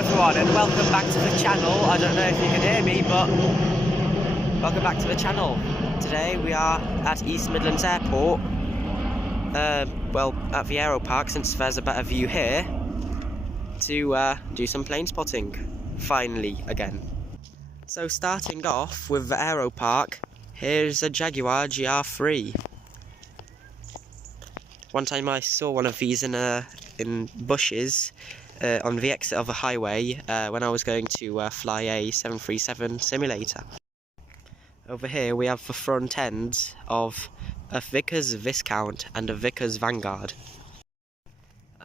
everyone and welcome back to the channel. I don't know if you can hear me, but welcome back to the channel. Today we are at East Midlands Airport, well, at the Aero Park, since there's a better view here, to do some plane spotting, finally, again. So starting off with the Aero Park, here's a Jaguar GR3. One time I saw one of these in bushes on the exit of a highway when I was going to fly a 737 simulator. Over here we have the front ends of a Vickers Viscount and a Vickers Vanguard,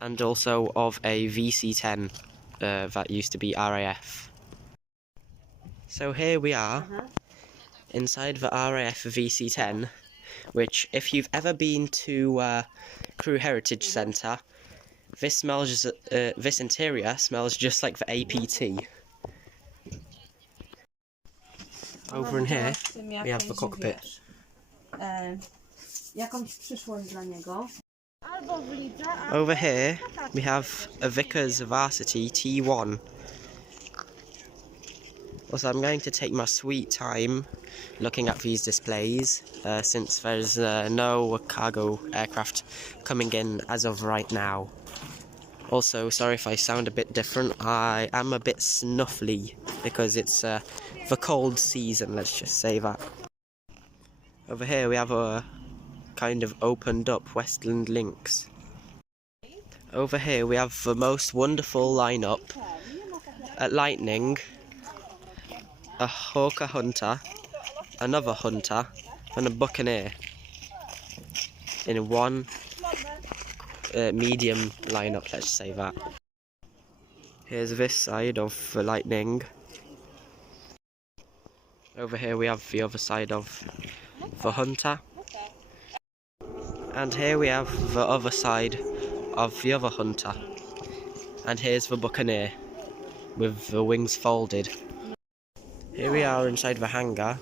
and also of a VC-10 that used to be RAF. So here we are inside the RAF VC-10, which, if you've ever been to Crew Heritage Centre, this interior smells just like the APT. Over in here we have the cockpit. Over here we have a Vickers Varsity T1. Also, I'm going to take my sweet time looking at these displays, since there's no cargo aircraft coming in as of right now. Also, sorry if I sound a bit different, I am a bit snuffly because it's the cold season, let's just say that. Over here we have a kind of opened up Westland Lynx. Over here we have the most wonderful lineup at Lightning: a Hawker Hunter, another Hunter, and a Buccaneer in one medium lineup, let's say that. Here's this side of the Lightning. Over here we have the other side of the Hunter. And here we have the other side of the other Hunter. And here's the Buccaneer with the wings folded. Here we are inside the hangar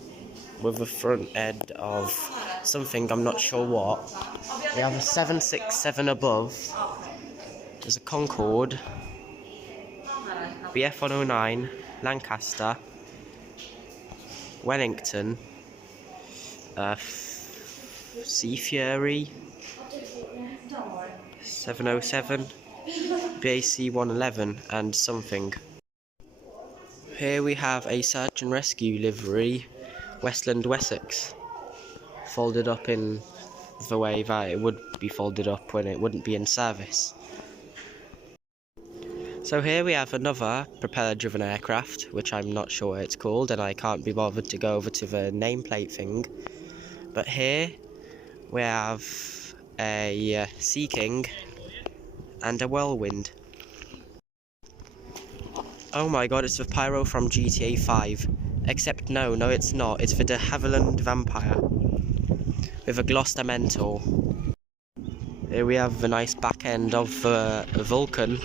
with the front end of something, I'm not sure what. We have a 767 above, there's a Concorde, the F109, Lancaster, Wellington, Sea Fury, 707, BAC 111 and something. Here we have a search and rescue livery, Westland Wessex, folded up in the way that it would be folded up when it wouldn't be in service. So here we have another propeller-driven aircraft, which I'm not sure what it's called, and I can't be bothered to go over to the nameplate thing. But here we have a Sea King and a Whirlwind. Oh my god, it's the Pyro from GTA 5. Except no, it's not. It's the de Havilland Vampire with a Gloucester Mentor. Here we have the nice back end of Vulcan.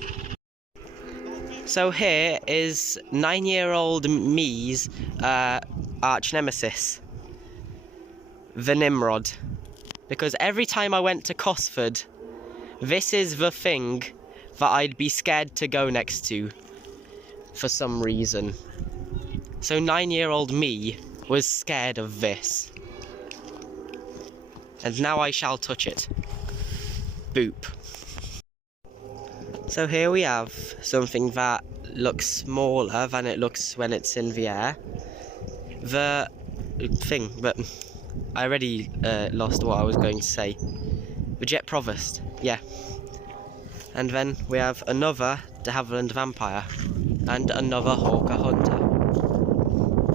So here is 9-year-old me's arch nemesis, the Nimrod. Because every time I went to Cosford, this is the thing that I'd be scared to go next to for some reason. So 9-year-old me was scared of this. And now I shall touch it. Boop. So here we have something that looks smaller than it looks when it's in the air. The thing, but I already lost what I was going to say. The Jet Provost, yeah. And then we have another de Havilland Vampire and another Hawker Hunter.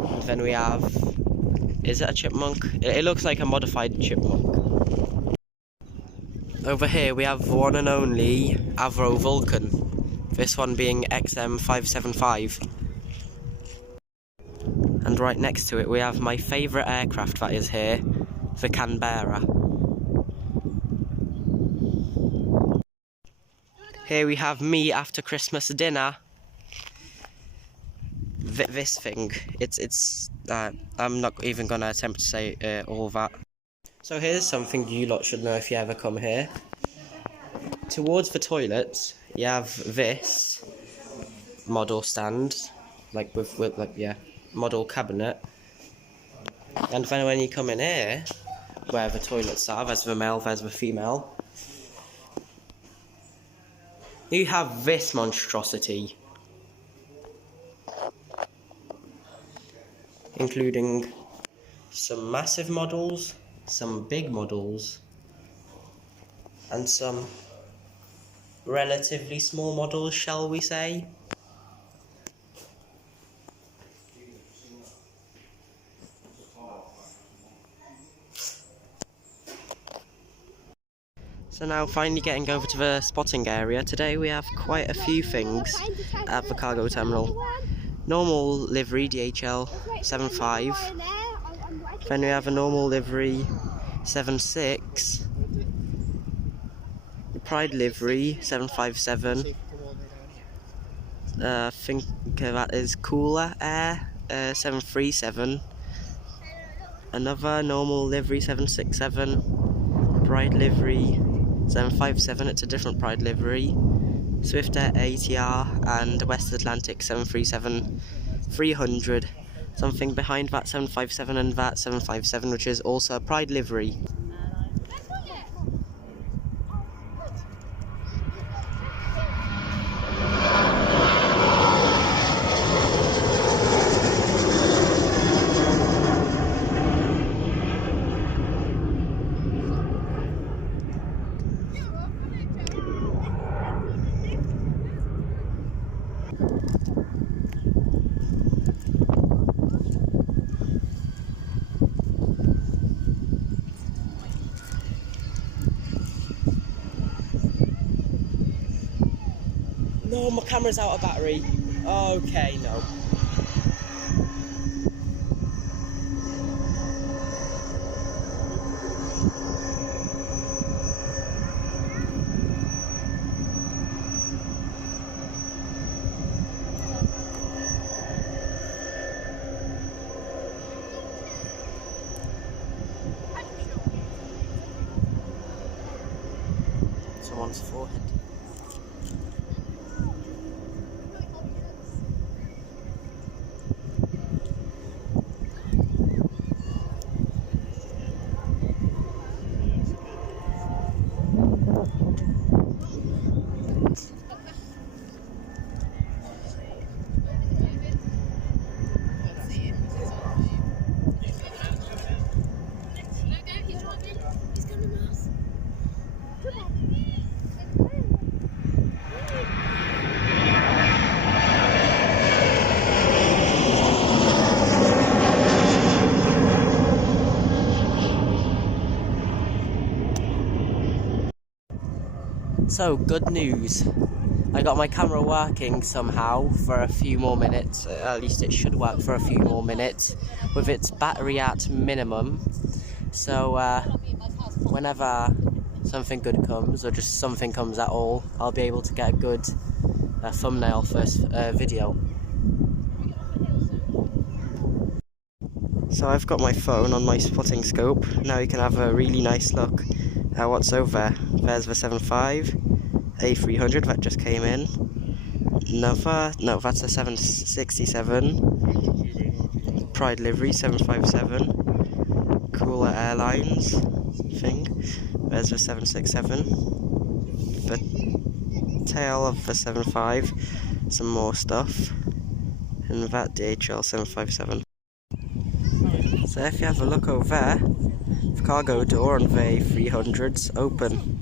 And then we have, is it a Chipmunk? It looks like a modified Chipmunk. Over here we have the one and only Aero Vulcan, this one being XM575. And right next to it we have my favourite aircraft that is here, the Canberra. Here we have me after Christmas dinner. This thing, I'm not even going to attempt to say all that. So here's something you lot should know if you ever come here. Towards the toilets, you have this, model stand, like with like model cabinet. And then when you come in here, where the toilets are, there's the male, there's the female. You have this monstrosity, including some massive models, some big models, and some relatively small models, shall we say. So now finally getting over to the spotting area. Today we have quite a few things at the cargo terminal. Normal livery DHL 75. Then we have a normal livery 76. Pride livery 757. I think that is Cooler Air 737. Another normal livery 767. Pride livery 757, it's a different Pride livery. Swift Air ATR and West Atlantic 737-300. Something behind that 757 and that 757, which is also a Pride livery. No, my camera's out of battery. Okay, no. Someone's forehead. So, good news. I got my camera working somehow for a few more minutes. At least it should work for a few more minutes with its battery at minimum. So, whenever something good comes, or just something comes at all, I'll be able to get a good thumbnail for this video. So I've got my phone on my spotting scope. Now you can have a really nice look at what's over there. There's the 75, A300 that just came in. No, that's a 767. Pride livery 757. Cooler Airlines thing. There's the 767. The tail of the 75. Some more stuff. And that DHL 757. So if you have a look over there, the cargo door on the A300's open.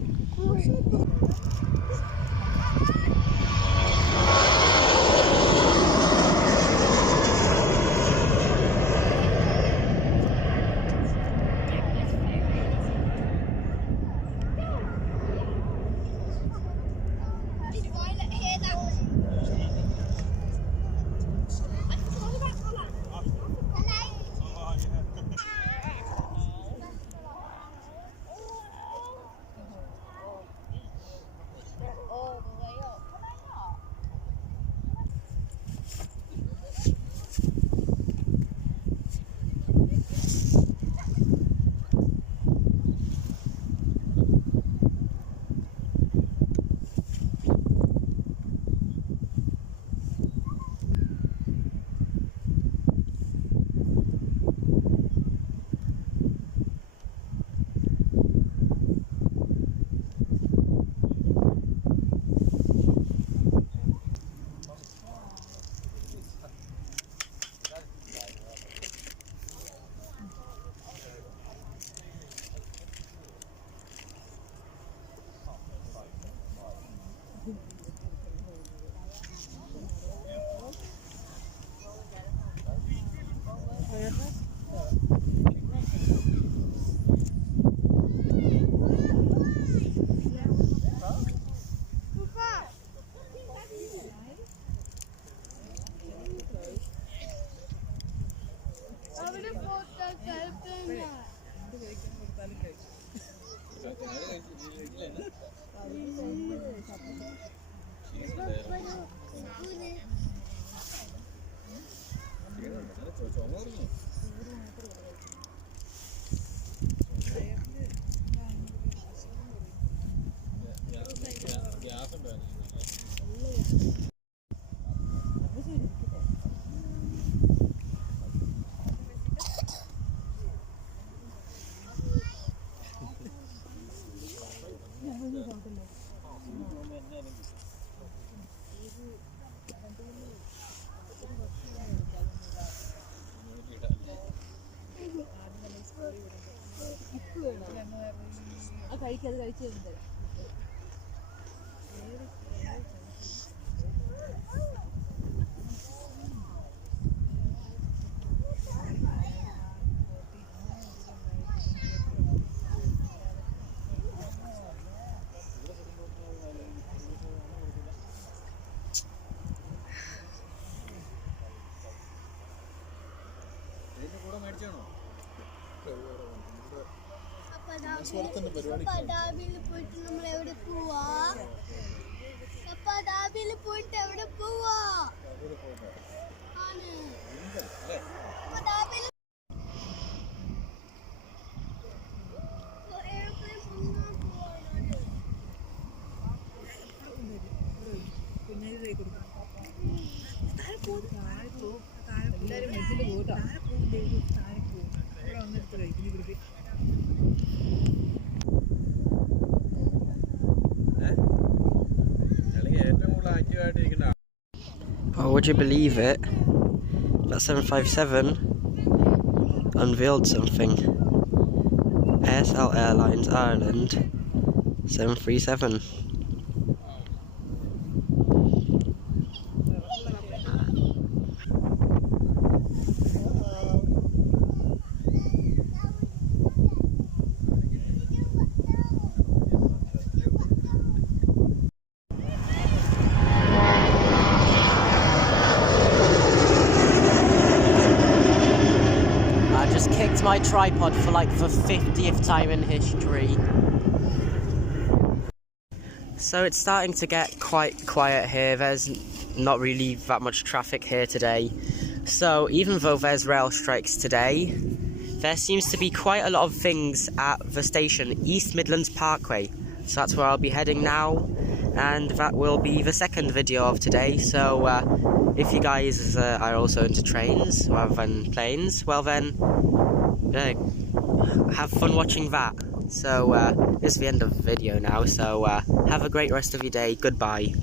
Oh, would you believe it? That 757 unveiled something. ASL Airlines Ireland 737. Kicked my tripod for like the 50th time in history. So it's starting to get quite quiet here. There's not really that much traffic here today. So even though there's rail strikes today, there seems to be quite a lot of things at the station, East Midlands Parkway. So that's where I'll be heading now, and that will be the second video of today. So if you guys are also into trains rather than planes, well then have fun watching that. So this is the end of the video now, so have a great rest of your day. Goodbye.